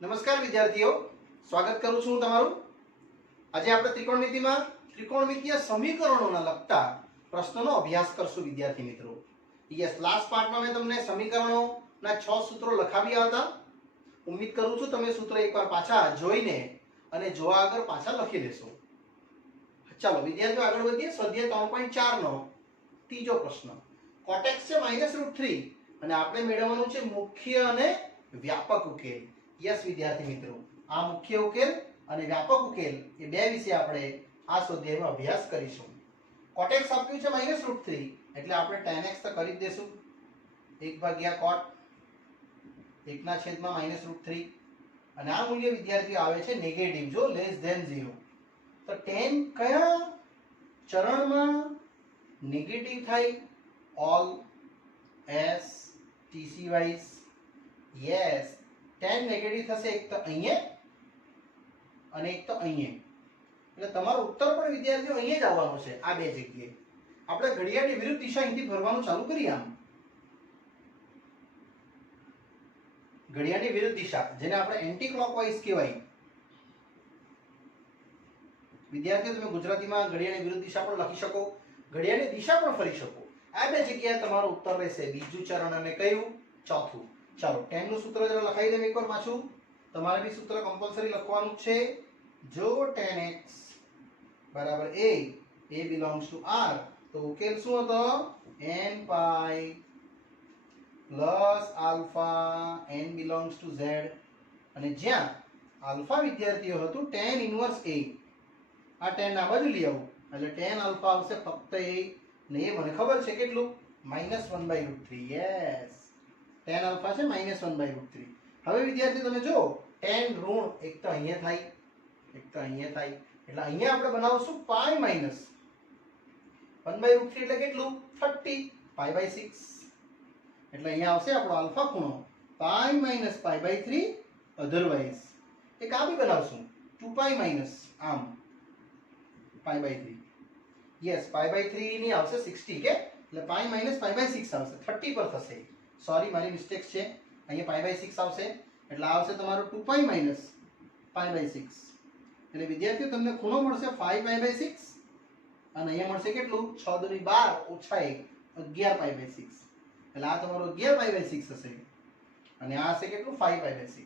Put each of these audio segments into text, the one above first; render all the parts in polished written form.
નમસ્કાર વિદ્યાર્થીઓ, સ્વાગત કરું છું તમારું. આજે આપણે ત્રિકોણમિતિમાં ત્રિકોણમિતિય સમીકરણોના લગતા પ્રશ્નોનો અભ્યાસ કરશું વિદ્યાર્થી મિત્રો. યસ, લાસ્ટ પાર્ટમાં મેં તમને સમીકરણોના 6 સૂત્રો લખાવ્યા હતા. ઉમ્મીદ કરું છું તમે સૂત્ર એકવાર પાછા જોઈને અને જોવા આગળ પાછા લખી લેશો. ચાલો વિદ્યાર્થીઓ આગળ વધીએ. સ્વાધ્યાય 3.4 નો ત્રીજો પ્રશ્ન. cot x છે -√3 અને આપણે મેળવવાનું છે મુખ્ય અને વ્યાપક ઉકેલ. યસ વિદ્યાર્થી મિત્રો, આ મુખ્ય ઉકેલ અને વ્યાપક ઉકેલ એ બે વિશે આપણે આ સ્વાધ્યાયમાં અભ્યાસ કરીશું. cot x આપ્યું છે -√3 એટલે આપણે tan x તો કરી જ દેશું. 1/cot 1/√3 અને આ મૂલ્ય વિદ્યાર્થીઓ આવે છે નેગેટિવ, જો <0. તો tan કયા ચરણમાં નેગેટિવ થાય? All, S, TC wise. Yes, tan negative થશે એક તો અહીંયા અને એક તો અહીંયા. એટલે તમારો ઉત્તર પણ વિદ્યાર્થીઓ અહીંયા જ આવવાનો છે. આ બે જગ્યાએ આપણે ઘડિયાળની વિરુદ્ધ દિશા અહીંથી ફરવાનું ચાલુ કરીએ. આમ ઘડિયાળની વિરુદ્ધ દિશા, જેને આપણે એન્ટી ક્લોકવાઇઝ કહેવાય. વિદ્યાર્થીઓ તમે ગુજરાતીમાં ઘડિયાળની વિરુદ્ધ દિશા પણ લખી શકો, ઘડિયાળની દિશા પણ ફરી શકો. આ બે જગ્યાએ તમારો ઉત્તર રહેશે બીજું ચરણ અને કયું? ચોથું. ચાલો tan નું સૂત્ર જરા લખાઈ દે એકવાર પાછું. તમારે બી સૂત્ર કમ્પલસરી લખવાનું છે. જો tan x બરાબર a belongs to r, તો ઉકેલ શું હતો? n pi plus alpha n belongs to z. અને જ્યાં આલ્ફા વિદ્યાર્થીઓ હતું tan ઇન્વર્સ a, આ tan આ બાજુ લઈ આવું એટલે tan આલ્ફા આવશે ફક્ત a, ને એ મને ખબર છે કેટલું? -1/√3. યસ, tan આલ્ફા છે -1/√3. હવે વિદ્યાર્થી તમે જો tan ઋણ એક તો અહીંયા થાય, એક તો અહીંયા થાય, એટલે અહીંયા આપણે બનાવશું પાઈ -1/√3 એટલે કેટલું? 30 π/6. એટલે અહીંયા આવશે આપણો આલ્ફા ખૂણો પાઈ -π/3. અધરવાઇઝ એક આ બી બનાવશું 2π આમ π/3. યસ, π/3 ની આવશે 60 કે એટલે પાઈ -π/6 આવશે, 30 પર થશે. સોરી, મારી મિસ્ટેક છે. અહીંયા π/6 આવશે એટલે આ આવશે તમારો 2π -π/6. એટલે વિદ્યાર્થીઓ તમને ખૂણો મળશે 5π/6 અને અહીંયા મળશે કેટલું? 6 × 2 = 1 11π/6. એટલે આ તમારો 11π/6 હશે અને આ હશે કેટલું? 5π/6.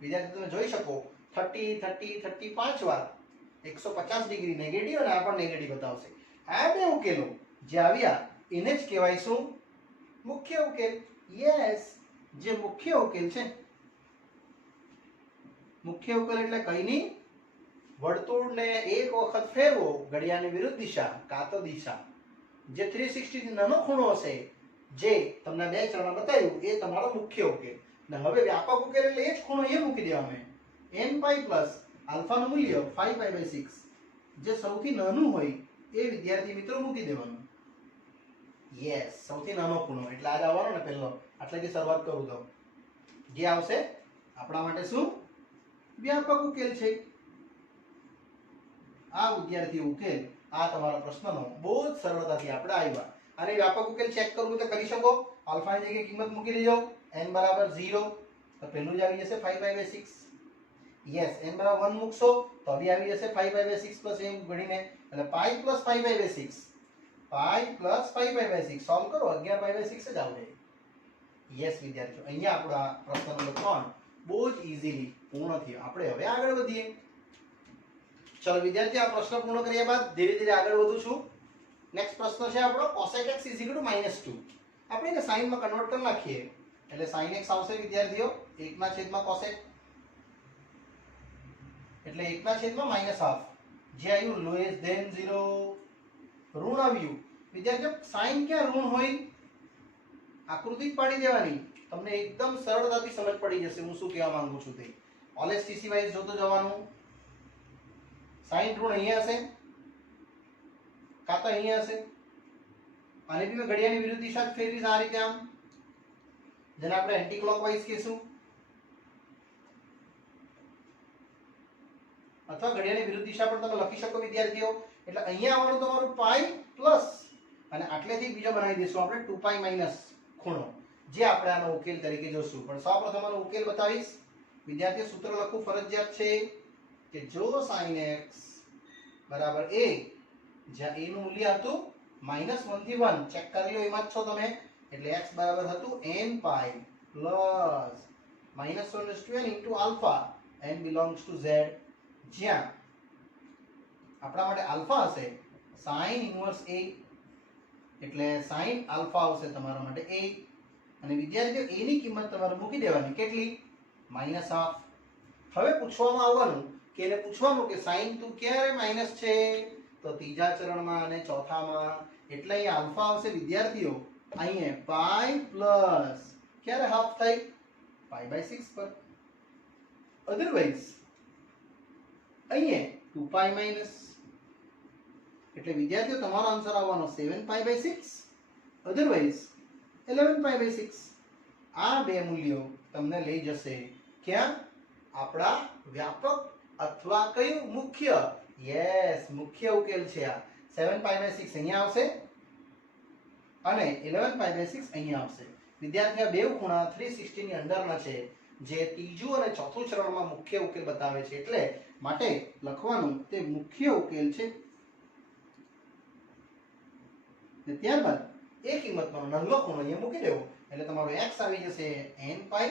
વિદ્યાર્થી તમે જોઈ શકો 30 30 30 5 વાર 150 ડિગ્રી નેગેટિવ અને આ પણ નેગેટિવ બતાવશે. આ બે ઉકેલો જે આવ્યા એને જ કહેવાય શું? મુખ્ય ઉકેલ. યસ, જે મુખ્ય ઉકેલ છે. મુખ્ય ઉકેલ એટલે કઈ નહીં, વર્તુળને એક વખત ફેરવો ઘડિયાળની વિરુદ્ધ દિશા કાં તો દિશા, જે 360 થી નાનો ખૂણો હશે જે તમને બે ચરણ બતાવ્યું એ તમારો મુખ્ય ઉકેલ. ને હવે વ્યાપક ઉકેલ એટલે એ જ ખૂણો એ મૂકી દેવાનો. n pi પ્લસ આલ્ફાનું મૂલ્ય 5π/6 જે સૌથી નાનું હોય એ વિદ્યાર્થી મિત્રો મૂકી દેવાનું. યસ, સૌથી નાનો ખૂણો એટલે આ જ આવવાનો ને પહેલો. આટલેથી શરૂઆત કરું તો જે આવશે આપણા માટે શું? વ્યાપક ઉકેલ છે. આ વિદ્યાર્થી ઉકેલ આ તમારા પ્રશ્નનો બહુ જ સરળતાથી આપણે આવ્યા. અને વ્યાપક ઉકેલ ચેક કરવું તો કરી શકો. આલ્ફાની જગ્યાએ કિંમત મૂકી દેજો. n બરાબર 0 તો પહેલું જ આવી જશે 5π/6. યસ, n બરાબર 1 મૂકશો તો બી આવી જશે 5π/6 પ્લસ m ગણીને એટલે pi plus 5π/6, pi plus 5π/6 solve કરો 11π/6 જ આવશે. યસ વિદ્યાર્થીઓ, અહીંયા આપણો પ્રશ્ન નંબર 3 બહુ જ ઈઝીલી પૂર્ણ થયો. આપણે હવે આગળ વધીએ. ચલો વિદ્યાર્થી, આ પ્રશ્ન પૂર્ણ કર્યા બાદ ધીરે ધીરે આગળ વધું છું. નેક્સ્ટ પ્રશ્ન છે આપણો cosec x = -2. આપણે એને સાઈનમાં કન્વર્ટ કરી નાખીએ એટલે sin x આવશે વિદ્યાર્થીઓ 1/cosec એટલે 1/-1/2 જે આવ્યું <0. ઋણ આવ્યું. વિદ્યાર્થીઓ sin ક્યાં ઋણ હોય? આકૃતિ જ પાડી દેવાની, તમને એકદમ સરળતાથી સમજ પડી જશે હું શું કહેવા માંગુ છું તે. ઓલવેઝ ટીસી વાઇઝ જોતો જવાનું. sin ઋણ અહીંયા હશે કાં તો અહીંયા હશે, અને બી મેં ઘડિયાળની વિરુદ્ધ દિશા જ ફેરવીશ આ રીતે આમ, જેને આપણે એન્ટી ક્લોકવાઇઝ કહીશું, અથવા ઘડિયાળની વિરુદ્ધ દિશા પણ તમે લખી શકો વિદ્યાર્થીઓ. એટલે અહીંયા આવવાનું તમારું પાઈ પ્લસ અને આટલેથી બીજો બનાવી દઈશું આપણે 2π માઇનસ ખૂણો, જે આપણે આનો ઉકેલ તરીકે જોશું. પણ સૌપ્રથમ આનો ઉકેલ બતાવીશ. વિદ્યાર્થીઓ સૂત્ર લખવું ફરજિયાત છે કે જો sin x બરાબર a, જ્યાં a નું મૂલ્ય હતું -1 થી 1, ચેક કરી લો એમાં જ છો તમે, એટલે x બરાબર હતું n pi plus -1/n into alpha, n belongs to z, જ્યાં આપણા માટે આલ્ફા હશે sin ઇન્વર્સ a, એટલે sin આલ્ફા આવશે તમારા માટે a, અને વિદ્યાર્થીઓ a ની કિંમત તમારે મૂકી દેવાની, કેટલી? -1/2. હવે પૂછવામાં આવવાનું કે એને પૂછવાનું કે sin તું ક્યારે માઈનસ છે, તો ત્રીજા ચરણમાં અને ચોથામાં, એટલે અહીં આલ્ફા આવશે વિદ્યાર્થીઓ અહીંયા પાઈ પ્લસ ક્યારે હાફ થઈ? π/6 પર. અધરવાઇઝ અહીંયા 2π માઈનસ, એટલે વિદ્યાર્થીઓ તમારો આન્સર આવવાનો 7π/6, અધરવાઇઝ 11π/6. આ બે મૂલ્યો તમને લઈ જશે ક્યાં? આપણા વ્યાપક અથવા કયું? મુખ્ય. યસ, મુખ્ય ઉકેલ છે આ. 7π/6 અહીંયા આવશે અને 11π/6 અહીંયા આવશે. વિદ્યાર્થીઓ બે ખૂણા 360 ની અંદરના છે, જે ત્રીજું અને ચોથું ચરણમાં મુખ્ય ઉકેલ બતાવે છે, એટલે માટે લખવાનું તે મુખ્ય ઉકેલ છે. ને ત્યારબાદ એ કિંમતનો નલ્લો ખૂણો અહીંયા મૂકી દેવો, એટલે તમારો x આવી જશે n pi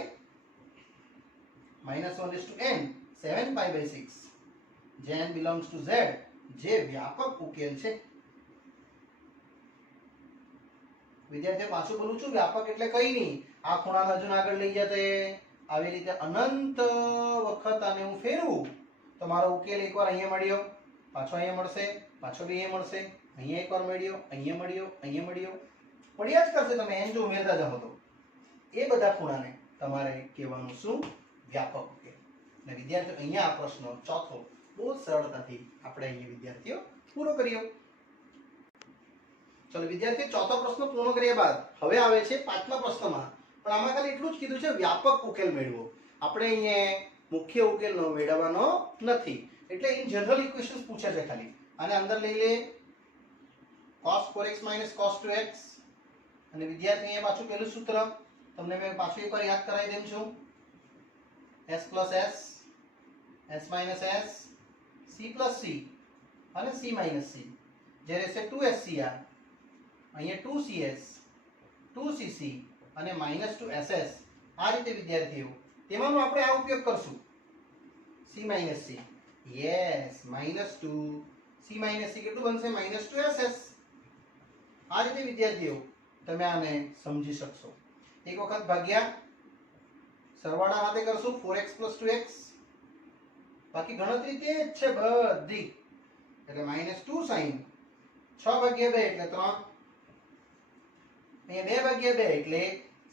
-1/n 7π/6, જે n belongs to z, જે વ્યાપક ઉકેલ છે. વિદ્યાર્થીઓ પાછું બોલું છું, વ્યાપક એટલે કઈ નહીં, આ ખૂણાને હજુ આગળ લઈ જતે આવી રીતે અનંત વખત આને હું ફેરવું તો મારો ઉકેલ એકવાર અહીંયા મળ્યો, પાછો અહીંયા મળશે, પાછો બી અહીંયા મળશે, અહીંયા એકવાર મળ્યો, અહીંયા મળ્યો, અહીંયા મળ્યો, મળ્યા જ કરશે. તમે n જો ઉમેરતા જાઓ તો એ બધા ખૂણાને તમારે કહેવાનું શું? વ્યાપક ઉકેલ. અને વિદ્યાર્થીઓ અહીંયા આ પ્રશ્ન ચોથો બહુ સરળતાથી આપણે અહીંયા વિદ્યાર્થીઓ પૂરો કર્યો. ચલો વિદ્યાર્થીઓ, ચોથો પ્રશ્ન પૂર્ણ કર્યા બાદ હવે આવે છે પાંચમા પ્રશ્નમાં, પણ આમાં ખાલી એટલું જ કીધું છે વ્યાપક ઉકેલ મેળવો. આપણે અહીંયા મુખ્ય ઉકેલ મેળવવાનો નથી, એટલે ઇન જનરલ ઇક્વેશન્સ પૂછે છે ખાલી. આને અંદર લઈ લે cos 4x - cos 2x, અને વિદ્યાર્થી અહીંયા પાછું પેલું સૂત્ર તમને મેં પાછું એકવાર યાદ કરાવી દઉં છું. s + s, s - s, c + c અને c - c, જે રહેશે 2scr, અહીંયા 2cs, 2cc અને -2ss. આ રીતે વિદ્યાર્થીઓ તેમાંનો આપણે આ ઉપયોગ કરશું, c - c. Yes, -2 c - c કેટલું બનશે? -2ss. આ રીતે વિદ્યાર્થીઓ તમે આને સમજી શકશો. એક વખત ભાગ્યા સરવાળા હાથે કરશું 4x + 2x, બાકી ગણતરી તે જ છે બધી, એટલે -2 sin 6/2 એટલે 3, અહીંયા 2/2 એટલે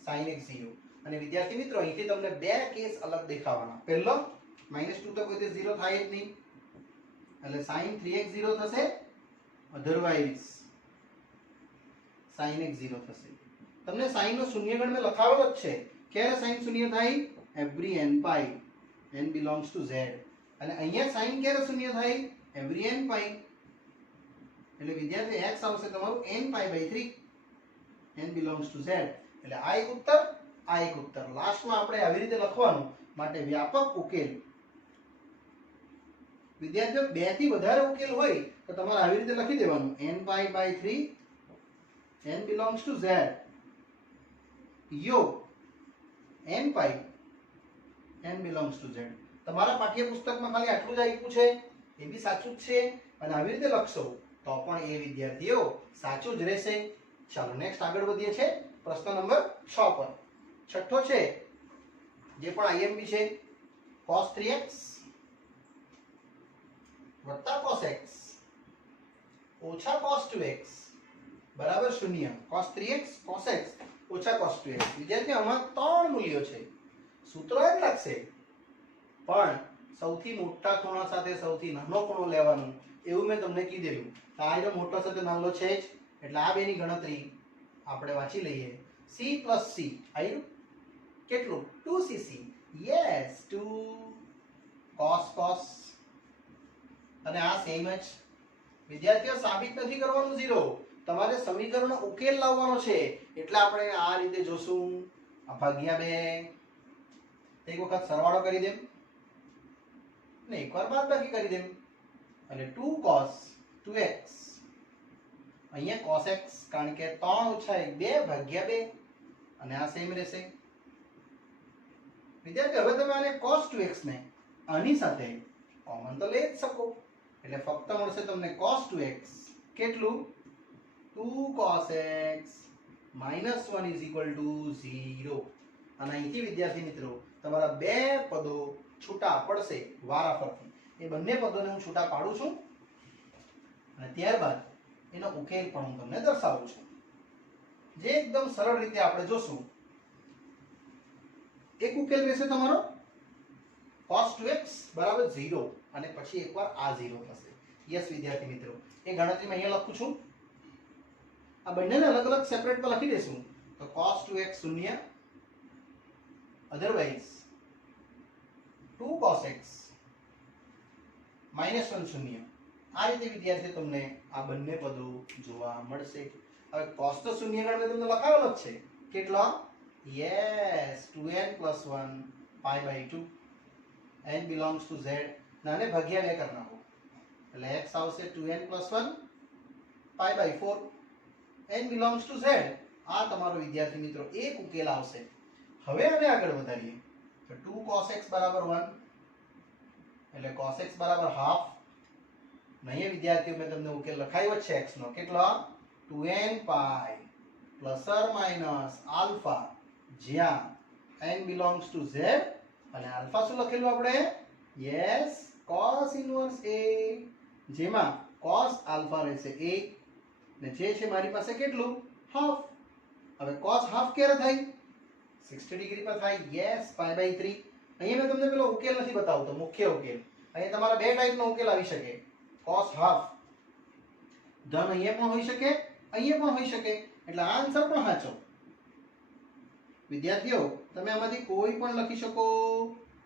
sin x 0. અને વિદ્યાર્થી મિત્રો અહીંથી તમને બે કેસ અલગ દેખાવાના. પહેલો -2 તો કોઈ 0 થાય જ નહીં, એટલે sin 3x 0 થશે, અધરવાઇઝ sin x 0 થશે. તમને sin નો શૂન્યગણ મેં લખાવેલો જ છે. ક્યારે sin શૂન્ય થાય? every n pi, n belongs to z. અને અહીંયા sin ક્યારે શૂન્ય થાય? every n pi. એટલે વિદ્યાર્થી x આવશે તમારું n pi/3, n belongs to z. એટલે આ એક ઉત્તર, આ એક ઉત્તર. લાસ્ટમાં આપણે આવી રીતે લખવાનું, માટે વ્યાપક ઉકેલ. વિદ્યાર્થીઓ બે થી વધારે ઉકેલ હોય તો તમારે આવી રીતે લખી દેવાનું, n pi/3, n belongs to z, યોગ n pi, n belongs to z. તમારા પાઠ્યપુસ્તકમાં ખાલી આટલું જ આપ્યું છે, એ બી સાચું જ છે, અને આવી રીતે લખશો તો પણ એ વિદ્યાર્થીઓ સાચું જ રહેશે. ચાલો નેક્સ્ટ આગળ વધીએ છે પ્રશ્ન નંબર 6 પર. છઠ્ઠો છે, જે પણ IMP છે, cos 3x + cos x - cos 2x બરાબર 0. cos 3x cos x - cos 2x. વિદ્યાર્થીઓ આમાં ત્રણ મૂલ્યો છે, સૂત્ર જ લાગશે, પણ સૌથી મોટા ખૂણા સાથે સૌથી નાનો ખૂણો લેવાનું એવું મેં તમને કીધેલું. આ એનો મોટો સાથે નાનો છે જ, એટલે આ બેની ગણતરી આપણે વાંચી લઈએ. c + c આવ્યું કેટલું? 2cc. યસ, 2 cos અને આ સેમ જ. વિદ્યાર્થીઓ સાબિત નથી કરવાનું 0, તમારે સમીકરણનો ઉકેલ લાવવાનો છે, એટલે આપણે આ રીતે જોશું. આ ભાગ્યા 2 તો એક વખત સરવાળો કરી દેમ ને એકવાર બાદબાકી કરી દેમ એટલે 2 cos 2x અહીંયા cos x કારણ કે 3 ઓછા 1 2 ભાગ્યા 2 અને આ સેમ રહેશે વિદ્યાર્થી હવે તમે આને cos 2x ને આની સાથે કોમન તો લઈ જ શકો એટલે ફક્ત મળશે તમને cos 2x કેટલું 2 cos x -1 0 અને અહીંથી વિદ્યાર્થી મિત્રો તમારા બે પદો છૂટા પડશે વારાફરતી એ બંને પદોને હું છૂટા પાડું છું અને ત્યારબાદ એનો ઉકેલ પણ હું તમને દર્શાવું છું જે એકદમ સરળ રીતે આપણે જોશું એક ઉકેલ રહેશે તમારો cos 2x બરાબર 0 અને પછી એકવાર આ 0 થશે યસ વિદ્યાર્થી મિત્રો એ ગણતરી મેં અહીંયા લખું છું આ બંનેને અલગ અલગ સેપરેટ પર લખી દેશું તો cos 2x 0 otherwise 2 cos x -1 0 આ રીતે વિદ્યાર્થી તમને આ બંને પદો જોવા મળશે હવે cos તો શૂન્ય ગણ મેં તમને લખાવેલો જ છે કેટલો yes 2n + 1 π/2 n belongs to z નાને ભાગ્યા 2 કરી નાખો એટલે x આવશે 2n + 1 π/4 n belongs to z આ તમારો વિદ્યાર્થી મિત્રો એક ઉકેલ આવશે હવે આને આગળ વધારીએ તો 2 cos x = 1 એટલે cos x = હાફ નહીં વિદ્યાર્થીઓ મેં તમને ઉકેલ લખાવ્યો છે x નો કેટલો 2n π ± આલ્ફા જ્યાં n belongs to z અને આલ્ફા શું લખેલું આપણે યસ cos ઇન્વર્સ a જેમાં cos આલ્ફા રહેશે a ને જે છે મારી પાસે કેટલું હાફ હવે cos હાફ ક્યારે થાય 60 ડિગ્રી પર થાય યસ π/3 અહીંયા મેં તમને પેલો ઉકેલ નથી બતાવતો મુખ્ય ઉકેલ અહીંયા તમારા બે ટાઈપનો ઉકેલ આવી શકે cos હાફ ધન અહીંયા પણ હોઈ શકે અહીંયા પણ હોઈ શકે એટલે આ આન્સર પણ સાચો વિદ્યાર્થીઓ તમે આમાંથી કોઈ પણ લખી શકો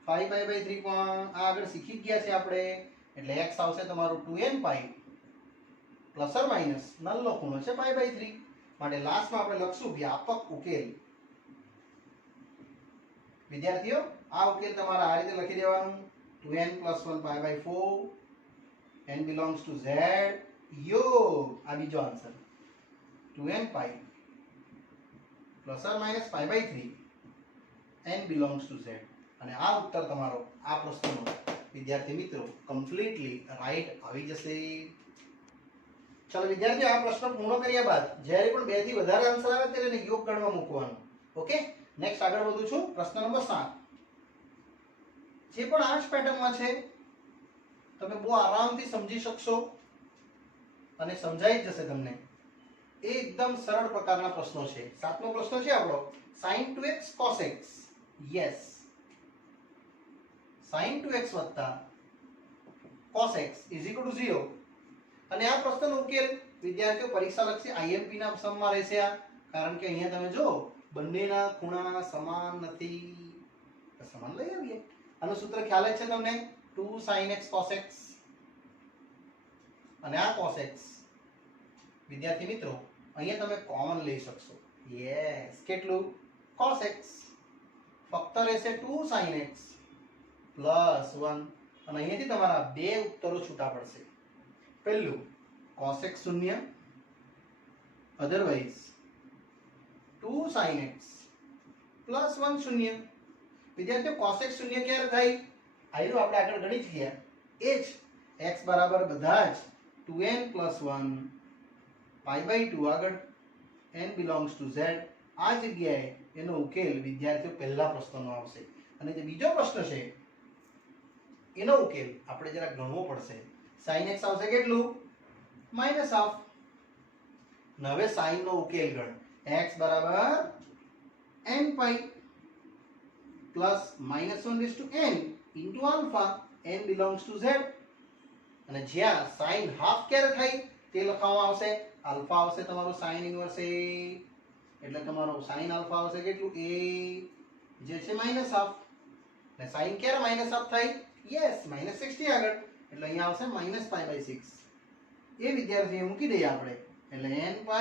5π/3 પણ આ આગળ શીખી ગયા છે આપણે એટલે x આવશે તમારું 2n π ± નલનો ખૂણો છે π/3 માટે લાસ્ટમાં આપણે લખશું વ્યાપક ઉકેલ વિદ્યાર્થીઓ આ ઉકેલ તમારે આ રીતે લખી દેવાનું 2n + 1 π/4 n belongs to z યોગ આ બીજો answer 2n π ± π/3 n belongs to z અને આ ઉત્તર તમારો આ પ્રશ્નનો વિદ્યાર્થી મિત્રો કમ્પ્લીટલી રાઈટ આવી જશે ચલો વિદ્યાર્થીઓ આ પ્રશ્ન પૂર્ણ કર્યા બાદ જ્યારે પણ 2 થી વધારે આન્સર આવે ત્યારે એને યોગ ગણમાં મૂકવાનું ઓકે નેક્સ્ટ આગળ વધું છું પ્રશ્ન નંબર 7 જે પણ આ જ પેટર્નમાં છે તમે બહુ આરામથી સમજી શકશો અને સમજાઈ જશે તમને એ એકદમ સરળ પ્રકારના પ્રશ્નો છે સાતમો પ્રશ્ન છે આપણો sin 2x cos x yes sin 2x cos x = 0 અને આ પ્રશ્નનો ઉકેલ વિદ્યાર્થીઓ પરીક્ષા લક્ષી IMP ના સમમાં રહેશે આ કારણ કે અહીંયા તમે જો બંનેના ખૂણા સમાન નથી તો સમાન લઈ આવીએ આનું સૂત્ર ખ્યાલ જ છે તમને 2 sin x cos x અને આ cos x વિદ્યાર્થી મિત્રો અહીંયા તમે કોમન લઈ શકશો યસ કેટલું cos x ફક્ત રહેશે 2 sin x + 1 અને અહીંયાથી તમારા બે ઉત્તરો છૂટા પડશે પહેલું cos x 0 otherwise 2 sin x + 1 0 વિદ્યાર્થીઓ cos x 0 ક્યારે થાય આયરો આપણે આગળ ગણી જ ગયા એ જ x બરાબર બધા જ 2n + 1 π/2 આગળ n belongs to z આ જગ્યાએ એનો ઉકેલ વિદ્યાર્થીઓ પહેલા પ્રશ્નનો આવશે અને જે બીજો પ્રશ્ન છે એનો ઉકેલ આપણે જરા ગણવો પડશે sin x આવશે કેટલું -1/2 હવે sin નો ઉકેલ ગણ x બરાબર n π + -1/n into alpha n belongs to z અને જ્યાં sin હાફ ક્યારે થાય તે લખવામાં આવશે આલ્ફા આવશે તમારો sin ઇન્વર્સ a એટલે તમારો sin આલ્ફા આવશે કેટલું a જે છે -1/2 અને sin ક્યારે -1/2 થાય યસ -60 આગળ એટલે અહીંયા આવશે -π/6 એ વિદ્યાર્થીએ મૂકી દઈએ આપણે એટલે n π +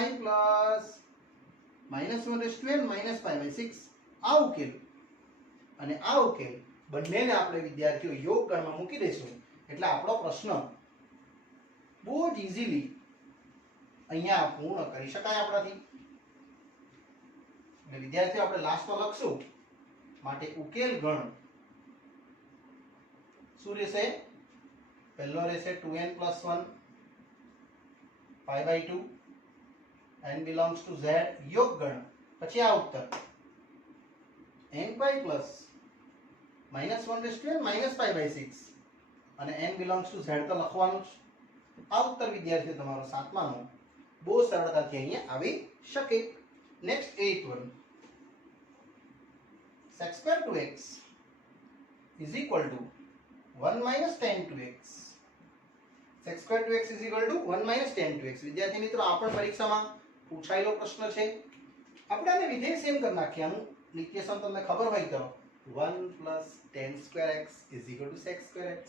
-1/n -π/6 આ ઉકેલ અને આ ઉકેલ બંનેને આપણે વિદ્યાર્થીઓ યોગ ગણમાં મૂકી દઈશું એટલે આપણો પ્રશ્ન બહુ જ ઇઝીલી અહીંયા પૂર્ણ કરી શકાય આપણાથી. એટલે વિદ્યાર્થીઓ આપણે લાસ્ટમાં લખશું માટે ઉકેલ ગણ શું રહેશે? પહેલો રહેશે 2n + 1 π/2 n belongs to z યોગ ગણ. પછી આ ઉત્તર n π plus -1 raised to n minus π/6 અને n belongs to z તો લખવાનું જ. આ ઉત્તર વિદ્યાર્થીઓ તમારો 7મા નો બહુ સરળતાથી અહીંયા આવી શકે. Next 8th one sec² 2x is equal to 1 minus tan 2x. sec² 2x is equal to 1 minus tan 2x. વિદ્યાર્થી મિત્રો આ પણ પરીક્ષામાં પૂછાયેલો પ્રશ્ન છે. આપણે આને વિધેય સેમ કરી નાખીએ. આનું નિત્યસમ તમને ખબર હોય તો 1 plus tan² x is equal to sec² x.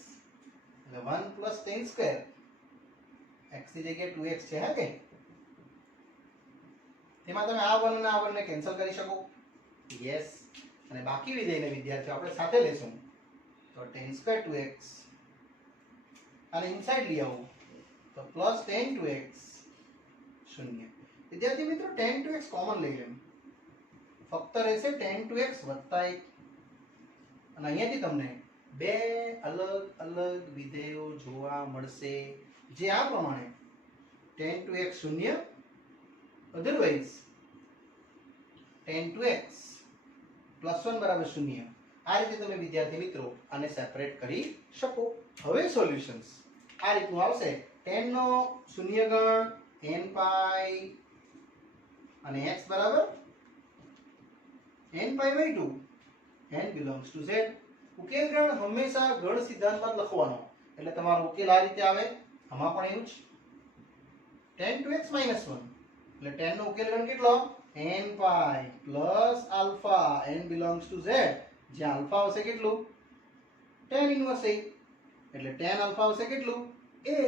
એટલે 1 plus tan² x ની જગ્યાએ 2x છે હે કે તેમાં તમે આ 1 અને આ 1 ને કેન્સલ કરી શકો. યસ. અને બાકી વિધેયને વિદ્યાર્થીઓ આપણે સાથે લેશું તો tan² 2x અને ઇનસાઇડ લઈ આવું તો પ્લસ tan 2x 0. વિદ્યાર્થી મિત્રો tan 2x કોમન લઈ લેવું ફક્ત રહેશે tan 2x + 1 અને અહીંયાથી તમને બે અલગ અલગ વિધેયો જોવા મળશે જે આ પ્રમાણે tan 2x 0 otherwise tan 2x + 1 = 0. આ રીતે તમે વિદ્યાર્થી મિત્રો આને સેપરેટ કરી શકો. હવે સોલ્યુશન્સ આ રીતનું આવશે. tan નો શૂન્ય ગણ n π અને x બરાબર n π/2 n belongs to z. ઉકેલ ગણ હંમેશા ગણ સિદ્ધાંતમાં લખવાનો એટલે તમારો ઉકેલ આ રીતે આવે. આમાં પણ એવું જ tan 2x - 1 એટલે tan નો ઉકેલ ગણ કેટલો n π plus alpha n belongs to z. જ્યાં આલ્ફા આવશે કેટલું tan ઇન્વર્સ a એટલે tan આલ્ફા આવશે કેટલું a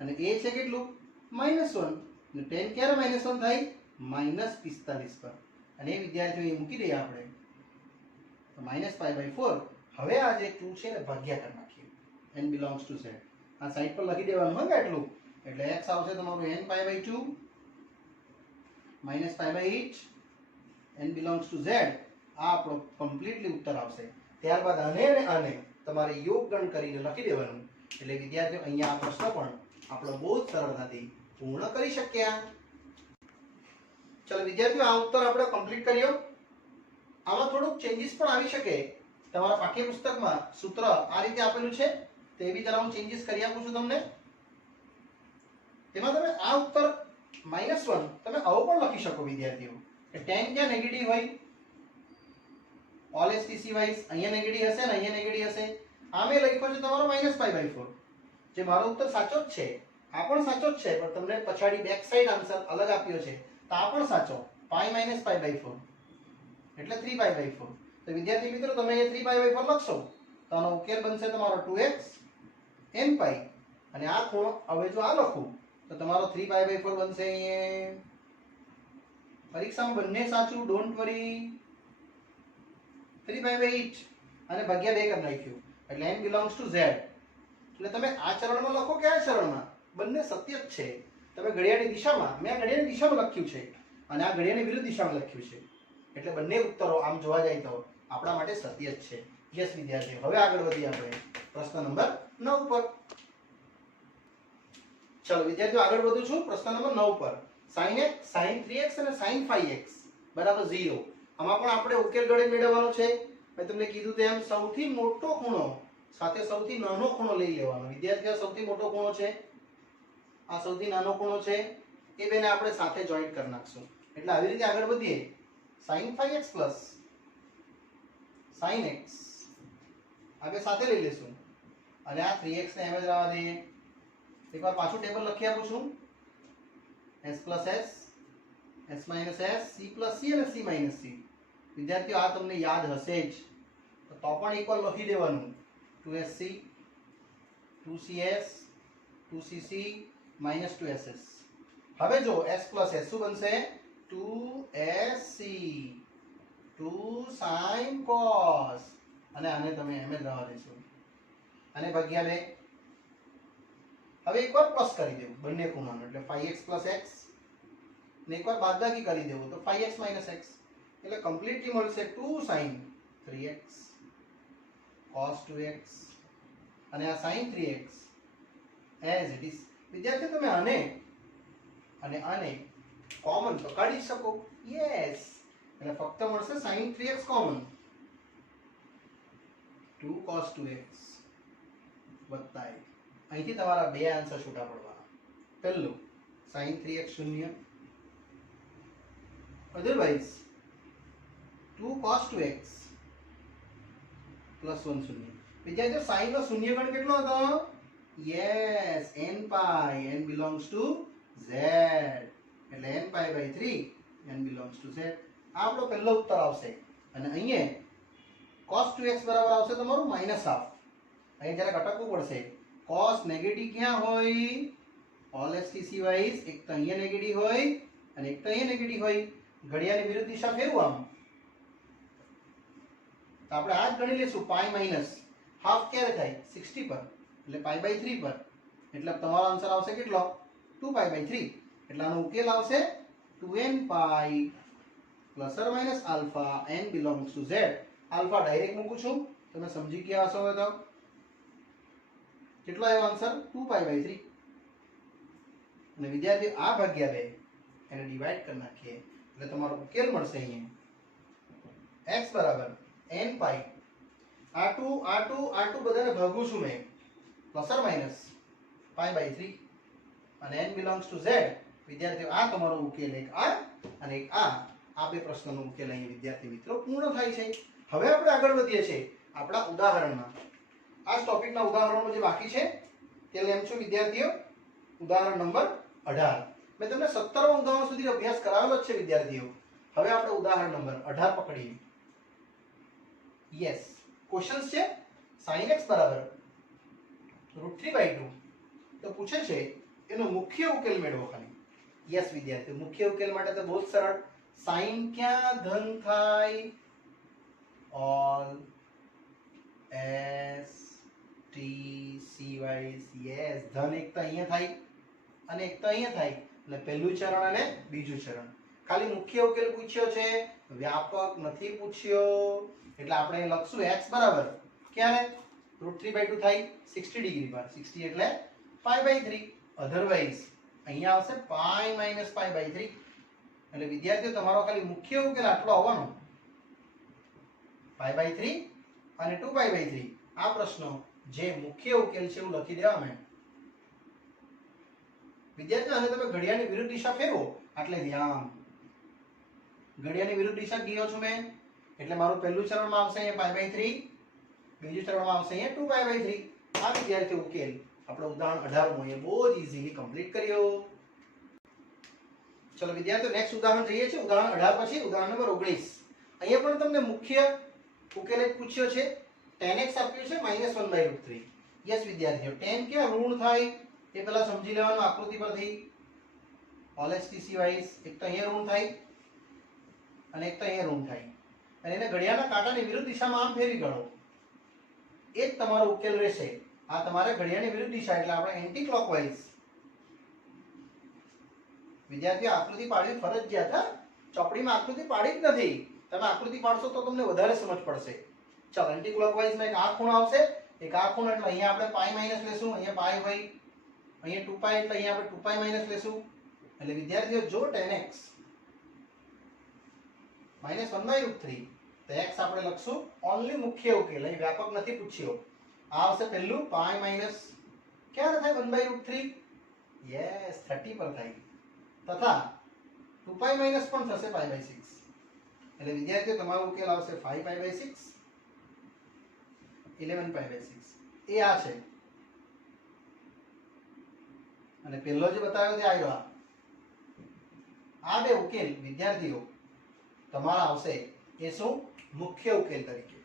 અને a છે કેટલું -1 એટલે tan ક્યારે -1 થાય -45 પર અને એ વિદ્યાર્થીઓ એ મૂકી દઈએ આપણે તો -π/4. હવે આ જે 2 છે ને ભાગ્યા કરી નાખીએ n belongs to z. આ સાઈડ પર લખી દેવાનું હોય એટલું એટલે x આવશે તમારું n π/2 -π/8 n belongs to z. આ આપણો કમ્પ્લીટલી ઉત્તર આવશે. ત્યારબાદ આને અને આને તમારે યોગ ગણ કરીને લખી દેવાનું એટલે વિદ્યાર્થીઓ અહીંયા આ પ્રશ્ન પણ આપણો બહુ જ સરળતાથી પૂર્ણ કરી શક્યા. ચલો વિદ્યાર્થીઓ આ ઉત્તર આપણે કમ્પ્લીટ કર્યો. આમાં થોડુંક ચેન્જીસ પણ આવી શકે. તમારા પાઠ્યપુસ્તકમાં સૂત્ર આ રીતે આપેલું છે તે બી જરા હું ચેન્જીસ કરી આપું છું તમને. તેમાં તમે આ ઉત્તર -1 તમે આવો પણ લખી શકો વિદ્યાર્થીઓ કે tan ક્યાં નેગેટિવ હોય ઓલ એસટીc વાઇઝ અહીંયા નેગેટિવ હશે ને અહીંયા નેગેટિવ હશે. આ મેં લખ્યો છે તમારો -π/4 જે મારો ઉત્તર સાચો જ છે. આ પણ સાચો જ છે પણ તમને પછાડી બેક સાઈડ આન્સર અલગ આપ્યો છે તો આ પણ સાચો π - π/4 એટલે 3π/4. તો વિદ્યાર્થી મિત્રો તમે અહીંયા 3π/4 લખશો તો આનો ઉકેલ બનશે તમારો 2x n π અને આ ખૂણો હવે જો આ લખું તો તમારો 3π/4 બનશે. અહીંયા પરીક્ષામાં બંને સાચું ડોન્ટ વરી. 3π/8 અને ભાગ્યા 2 કરી નાખ્યું એટલે n belongs to z. એટલે તમે આ ચરણમાં લખો કે આ ચરણમાં બંને સત્ય જ છે. તમે ઘડિયાળની દિશામાં મેં ઘડિયાળની દિશામાં લખ્યું છે અને આ ઘડિયાળની વિરુદ્ધ દિશામાં લખ્યું છે એટલે બંને ઉત્તરો આમ જોવા જાય તો આપણા માટે સત્ય જ છે. યસ વિદ્યાર્થીઓ હવે આગળ વધીએ આપણે પ્રશ્ન નંબર 9 પર. ચલો વિદ્યાર્થીઓ આગળ વધું છું પ્રશ્ન નંબર 9 પર. sin x sin 3x અને sin 5x = 0. આમાં પણ આપણે ઉકેલ ગણિત મેળવવાનો છે. મેં તમને કીધું તેમ સૌથી મોટો ખૂણો સાથે સૌથી નાનો ખૂણો લઈ લેવાનો. વિદ્યાર્થીઓ સૌથી મોટો ખૂણો છે આ સૌથી નાનો ખૂણો છે એ બેને આપણે સાથે જોઈન્ટ કરી નાખશું એટલે આવી રીતે આગળ વધીએ. sin 5x plus sin x આ બે સાથે લઈ લેશું અને આ 3x ને એમ જ રહેવા દઈએ. એકવાર પાછું ટેબલ લખી આપું છું s plus s s minus s c plus c અને c minus c. વિદ્યાર્થીઓ આ તમને યાદ હશે જ તો પણ એકવાર લખી દેવાનું 2sc 2cs 2cc minus 2ss. હવે જો s plus s શું બનશે 2sc 2 sin cos અને આને તમે એમ જ રહેવા દેશો અને ભાગ્યા 2. હવે એકવાર પ્લસ કરી દેવું બંને ખૂણાનો એટલે 5x + x ને એકવાર બાદબાકી કરી દેવું તો 5x - x એટલે કમ્પ્લીટલી મળશે 2 sin 3x cos 2x અને આ sin 3x as it is. વિદ્યાર્થીઓ તમે આને અને આને કોમન તો કાઢી શકો. યસ, એટલે ફક્ત મળશે sin 3x common 2 cos 2x વત્તા 1. અહીંથી તમારા બે આન્સર છૂટા પડવાના. પહેલું sin 3x શૂન્ય, અધરવાઇઝ 2 cos 2x + 1 શૂન્ય. વિદ્યાર્થીઓ sin નો શૂન્ય ગણ કેટલો હતો? Yes, n pi, n belongs to z, એટલે n pi by 3 n belongs to z. આ આપણો પહેલો ઉત્તર આવશે અને અહીંયા cos 2x બરાબર આવશે તમારું -1/2. અહીં જરા ઘટાડવું પડશે. cos નેગેટિવ ક્યાં હોય? ઓલ એસટીસી વાઇઝ એક તો અહીંયા નેગેટિવ હોય અને એક તો અહીંયા નેગેટિવ હોય. ઘડિયાળની વિરુદ્ધ દિશા ફેરવું આમ તો આપણે આ જ ગણી લઈશું. પાઈ માઈનસ હાફ ક્યારે થાય? 60 પર, એટલે પાઈ બાય 3 પર. એટલે તમારો આન્સર આવશે કેટલો? 2 પાઈ બાય 3. એટલે આનો ઉકેલ આવશે 2n pi ± alpha n belongs to z. Alpha direct મૂકું છું, તમે સમજી ગયા હશો. હવે તો કેટલો આવ્યો આન્સર? 2 pi by 3. અને વિદ્યાર્થી આ ભાગ્યા 2 એને ડિવાઈડ કરી નાખીએ એટલે તમારો ઉકેલ મળશે. અહીંયા x બરાબર n પાઈ r2 બધાને ભાગું છું મેં ± પાઈ બાય 3 અને n belongs to z. વિદ્યાર્થીઓ આ તમારો ઉકેલ એક આ અને એક આ બે પ્રશ્નનો ઉકેલ અહીં વિદ્યાર્થી મિત્રો પૂર્ણ થાય છે. હવે આપણે આગળ વધીએ છીએ આપણા ઉદાહરણમાં. આ ટોપિકના ઉદાહરણો જે બાકી છે તે લેમ છું વિદ્યાર્થીઓ. ઉદાહરણ નંબર 18. મેં તમને 17મા ઉદાહરણ સુધી અભ્યાસ કરાવેલો જ છે વિદ્યાર્થીઓ. હવે આપણે ઉદાહરણ નંબર 18 પકડીએ. યસ, ક્વેશ્ચન્સ છે sin x બરાબર √3/2. તો પૂછે છે એનો મુખ્ય ઉકેલ મેળવો ખાલી. યસ વિદ્યાર્થીઓ, મુખ્ય ઉકેલ માટે તો બહુ જ સરળ. sin ક્યાં ધન થાય? All S T C Y. Yes, ધન એક તો અહીંયા થાય અને એક તો અહીંયા થાય એટલે પહેલું ચરણ અને બીજું ચરણ. ખાલી મુખ્ય ઉકેલ પૂછ્યો છે, વ્યાપક નથી પૂછ્યો. એટલે આપણે લખશું x બરાબર ક્યારે √3/2 થાય 60 ડિગ્રી પર. 60 એટલે પાઈ બાય 3. અધરવાઇઝ અહીંયા આવશે પાઈ માઈનસ પાઈ બાય 3. એટલે વિદ્યાર્થીઓ તમારો ખાલી મુખ્ય ઉકેલ આટલો આવવાનો, પાઈ બાય 3 અને 2 પાઈ બાય 3. આ પ્રશ્નો જે મુખ્ય ઉકેલ છે એવું લખી દેવા મેં. વિદ્યાર્થીઓ આને તમે ઘડિયાળની વિરુદ્ધ દિશા ફેરવો એટલે ધ્યાન. ઘડિયાળની વિરુદ્ધ દિશા ગયો છું મેં એટલે મારું પહેલું ચરણમાં આવશે અહીંયા પાઈ બાય 3, બીજું ચરણમાં આવશે અહીંયા 2 પાઈ બાય 3. આ વિદ્યાર્થીઓ ઉકેલ આપણો ઉદાહરણ 18 માં બહુ જ ઈઝીલી કમ્પ્લીટ કર્યો. ચલો વિદ્યાર્થીઓ નેક્સ્ટ ઉદાહરણ જોઈએ છે. ઉદાહરણ 18 પછી ઉદાહરણ નંબર 19. અહીંયા પણ તમને મુખ્ય ઉકેલ જ પૂછ્યો છે. tan x આપ્યું છે -1/√3. યસ વિદ્યાર્થીઓ, tan ક્યાં ઋણ થાય એ પહેલા સમજી લેવાનું આકૃતિ પરથી. ઓલ એસટીસી વાઇઝ એક તો અહીંયા ઋણ થાય અને એક તો અહીંયા ઋણ થાય અને એને ઘડિયાળના કાંટાની વિરુદ્ધ દિશામાં આમ ફેરવી ગણો. એ જ તમારો ઉકેલ રહેશે. આ તમારે ઘડિયાળની વિરુદ્ધ દિશા એટલે આપણે એન્ટી ક્લોકવાઇઝ. વિદ્યાર્થીઓ આકૃતિ પાડવી ફરજિયાત. ચોપડીમાં આકૃતિ પાડી જ નથી. તમે આકૃતિ પાડશો તો તમને વધારે સમજ પડશે. ચાલો એન્ટી ક્લોકવાઇઝમાં એક આ ખૂણો આવશે, એક આ ખૂણો એટલે અહીંયા આપણે પાઈ માઈનસ લેશું. અહીંયા પાઈ હોય, અહીંયા 2 પાઈ એટલે અહીંયા આપણે 2 પાઈ માઈનસ લેશું. એટલે વિદ્યાર્થીઓ જો tan x -1/√3 તો x આપણે લખશું ઓન્લી મુખ્ય ઉકેલ. અહીં વ્યાપક નથી પૂછ્યો. આ આવશે પહેલું પાઈ માઈનસ ક્યારે થાય 1/√3? યસ, 30 પર થાય. તથા 2 પાઈ માઈનસ પણ થશે પાઈ બાય 6. એટલે વિદ્યાર્થીઓ તમારો ઉકેલ આવશે 5 પાઈ બાય 6, 11 પાઈ બાય 6. એ આ છે અને પહેલો જે બતાવ્યો તે આવ્યો. આ બે ઉકેલ વિદ્યાર્થીઓ તમારા આવશે એ શું? મુખ્ય ઉકેલ તરીકે.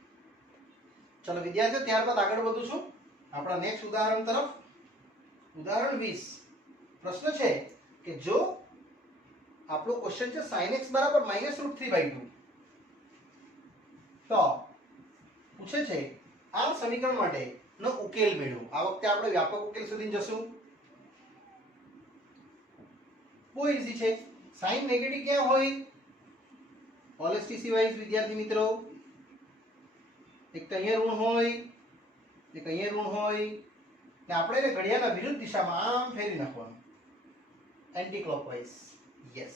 ચલો વિદ્યાર્થીઓ ત્યારબાદ આગળ વધું છું આપણા નેક્સ્ટ ઉદાહરણ તરફ. ઉદાહરણ 20. પ્રશ્ન છે કે જો આપણો ક્વેશ્ચન છે sin x બરાબર -√3/2 તો પૂછે છે આ સમીકરણ માટેનો ઉકેલ મેળવો. આ વખતે આપણે વ્યાપક ઉકેલ સુધી જશું. બહુ ઈઝી છે. સાઇન નેગેટિવ ક્યાં હોય? ઓલએસટીસી વાઇઝ વિદ્યાર્થી મિત્રો, એક તો અહીંયા ઋણ હોય, એક અહીંયા ઋણ હોય, ને આપણે એને ઘડિયાળના વિરુદ્ધ દિશામાં આમ ફેરવી નાખવાનું, એન્ટી ક્લોકવાઇઝ. યસ.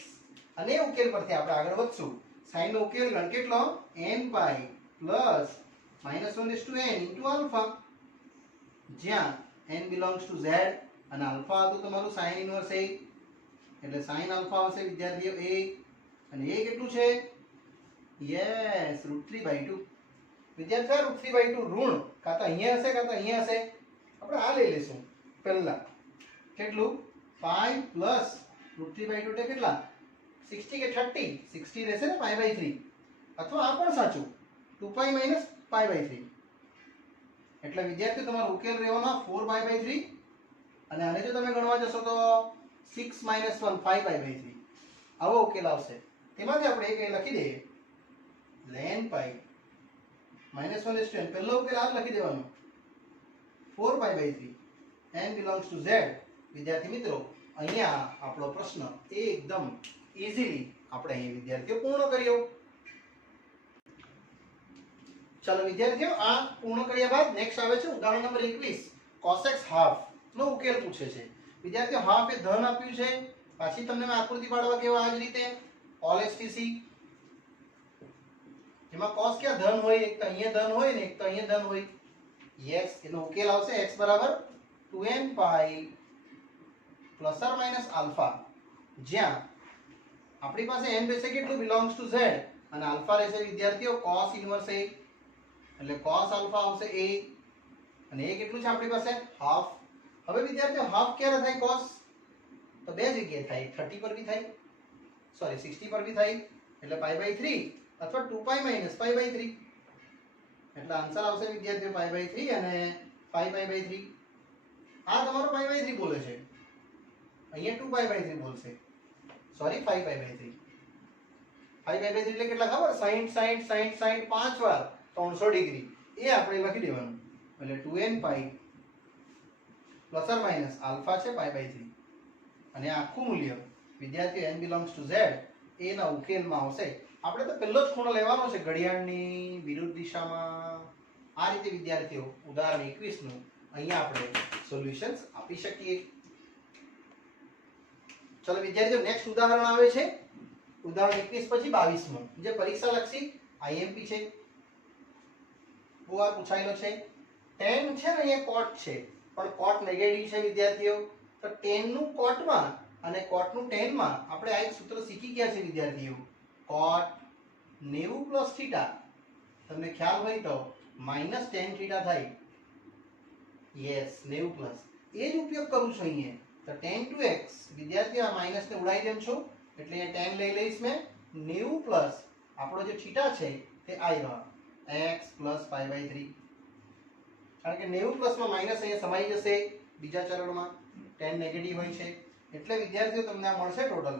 અને એ ઉકેલ પરથી આપણે આગળ વધશું. સાઇન નો ઉકેલ ગણ કેટલો? n pi plus -1/n into alpha, જ્યાં n બિલોંગ્સ ટુ z અને આલ્ફા હતું તમારું સાઇન ઇન્વર્સ a, એટલે સાઇન આલ્ફા આવશે વિદ્યાર્થીઓ a, અને a કેટલું છે? યસ, √3/2. વિદ્યાર્થીઓ √3/2 ઋણ કાં તો અહીંયા હશે કાં તો અહીંયા હશે. આપણે આ લઈ લઈશું પહેલા. કેટલું? પાઈ પ્લસ √3/2 એટલે કેટલા? 60 કે 30? 60 રહેશે ને π/3, અથવા આ પણ સાચું 2π - π/3. એટલે વિદ્યાર્થીઓ તમારો ઉકેલ રહેવાનો 4π/3, અને આને જો તમે ગણવા જશો તો 6 - 1 5π/3. આવો ઉકેલ આવશે. તેમાંથી આપણે એક લખી દઈએ, n પાઈ -1/n. પહેલો ઉકેલ આ લખી દેવાનો 4π/3, n બિલોંગ્સ ટુ z. વિદ્યાર્થી મિત્રો, અહીંયા આપણો પ્રશ્ન એકદમ ઇઝીલી આપણે અહીં વિદ્યાર્થીઓ પૂર્ણ કર્યો. ચાલો વિદ્યાર્થીઓ, આ પૂર્ણ કર્યા બાદ નેક્સ્ટ આવે છે ઉદાહરણ નંબર 21. cos x હાફ નો ઉકેલ પૂછે છે. વિદ્યાર્થીઓ, હાફ એ ધન આપ્યું છે. પાછી તમને મેં આકૃતિ પાડવા કેવા આ જ રીતે ઓલએસટીસી, જેમાં cos ક્યાં ધન હોય? એક તો અહીંયા ધન હોય ને એક તો અહીંયા ધન હોય. યસ, એનો ઉકેલ આવશે x બરાબર 2n pi plus or minus alpha, જ્યાં આપણી પાસે n રહેશે કેટલું? બિલોંગ્સ ટુ z, અને આલ્ફા રહેશે વિદ્યાર્થીઓ cos ઇન્વર્સ a, એટલે cos આલ્ફા આવશે a, અને એ કેટલું છે આપણી પાસે? હાફ. હવે વિદ્યાર્થીઓ, હાફ ક્યારે થાય cos? તો બે જગ્યાએ થાય, 30 પર બી થાય, સોરી 60 પર બી થાય, એટલે π/3 અથવા 2π - π/3. એટલે આન્સર આવશે વિદ્યાર્થીઓ π/3 અને 5π/3. આ તમારો π/3 બોલે છે, અહીંયા 2π/3 બોલશે, સોરી 5π/3. 5π/3 એટલે કેટલા ખબર? 60 60 60 60 5 વાર 300 ડિગ્રી. એ આપણે લખી દેવાનું, એટલે 2n pi plus or minus alpha છે π/3, અને આખું મૂલ્ય વિદ્યાર્થીઓ n બિલોંગ્સ ટુ z એના ઉકેલમાં આવશે. આપણે તો પહેલો જ ખૂણો લેવાનો છે ઘડિયાળની વિરુદ્ધ દિશામાં. આ રીતે વિદ્યાર્થીઓ ઉદાહરણ 21 નું અહીંયા આપણે સોલ્યુશન્સ આપી શકીએ. ચલો વિદ્યાર્થીઓ, નેક્સ્ટ ઉદાહરણ આવે છે ઉદાહરણ 21 પછી 22માં, જે પરીક્ષા લક્ષી આઈએમપી છે. બહુ વાર પૂછાયેલો છે. tan છે ને અહીંયા cot છે, પણ cot નેગેટિવ છે વિદ્યાર્થીઓ. તો tan નું cot માં અને cot નું tan માં આપણે આ એક સૂત્ર શીખી ગયા છે વિદ્યાર્થીઓ, cot 90 + θ. તમને ખ્યાલ હોય તો -tan θ થાય. યસ, 90 +. એ જ ઉપયોગ કરું છું અહીંયા. તો tan 2x વિદ્યાર્થીઓ, આ માઈનસ ને ઉડાઈ દેમ છું, એટલે અહીંયા tan લઈ લઈશ મેં. 90 + આપણો જે θ છે તે આ રહ્યો x + π/3. કારણ કે 90 માં માઈનસ અહીંયા સમાઈ જશે બીજા ચરણમાં, tan નેગેટિવ હોય છે. એટલે વિદ્યાર્થીઓ તમને આ મળશે ટોટલ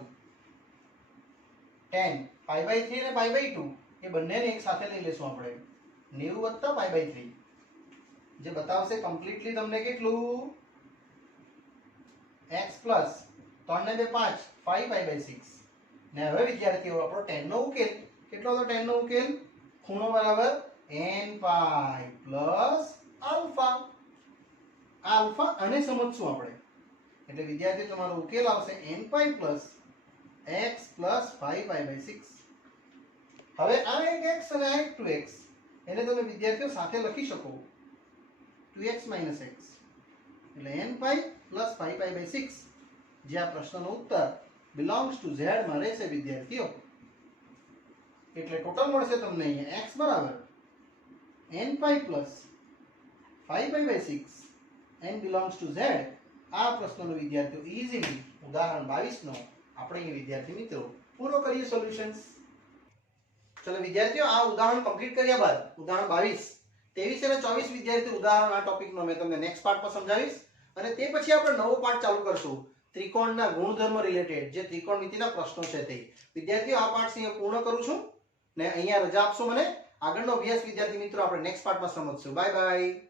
tan π/3 અને π/2, એ બંનેને એક સાથે લઈ લેશું આપણે, 90 + π/3, જે બતાવશે કમ્પ્લીટલી તમને કેટલું? x + 3 ને 2 5 5π/6. ને હવે વિદ્યાર્થીઓ, આપણો tan નો ઉકેલ કેટલો હતો? tan નો ઉકેલ ખૂણો બરાબર n pi plus alpha. Alpha આને સમજશું આપણે, એટલે વિદ્યાર્થીઓ તમારો ઉકેલ આવશે n pi plus x plus 5π/6. હવે આ એક x અને આ એક 2x, એને તમે વિદ્યાર્થીઓ સાથે લખી શકો 2x - x, એટલે n પાઈ પ્લસ 5π/6, જે આ પ્રશ્નનો ઉત્તર બિલોંગ્સ ટુ z માં રહેશે વિદ્યાર્થીઓ. એટલે ટોટલ મળશે તમને અહીંયા x બરાબર n pi plus 5π/6, n belongs to z. આ પ્રશ્નનો વિદ્યાર્થીઓ ઈઝીલી ઉદાહરણ 22 નો આપણે અહીં વિદ્યાર્થી મિત્રો પૂરો કરીએ સોલ્યુશન્સ. ચલો વિદ્યાર્થીઓ, આ ઉદાહરણ કમ્પ્લીટ કર્યા બાદ ઉદાહરણ 22, 23 અને 24 વિદ્યાર્થી ઉદાહરણ આ ટોપિકનો મેં તમને નેક્સ્ટ પાર્ટમાં સમજાવીશ, અને તે પછી આપણે નવો પાર્ટ ચાલુ કરશું ત્રિકોણના ગુણધર્મ રિલેટેડ, જે ત્રિકોણમિતિના પ્રશ્નો છે તે. વિદ્યાર્થીઓ, આ પાર્ટ અહીંયા પૂર્ણ કરું છું, ને અહીંયા રજા આપશો મને. આગળનો અભ્યાસ વિદ્યાર્થી મિત્રો આપણે નેક્સ્ટ પાર્ટમાં સમજશું. Bye by.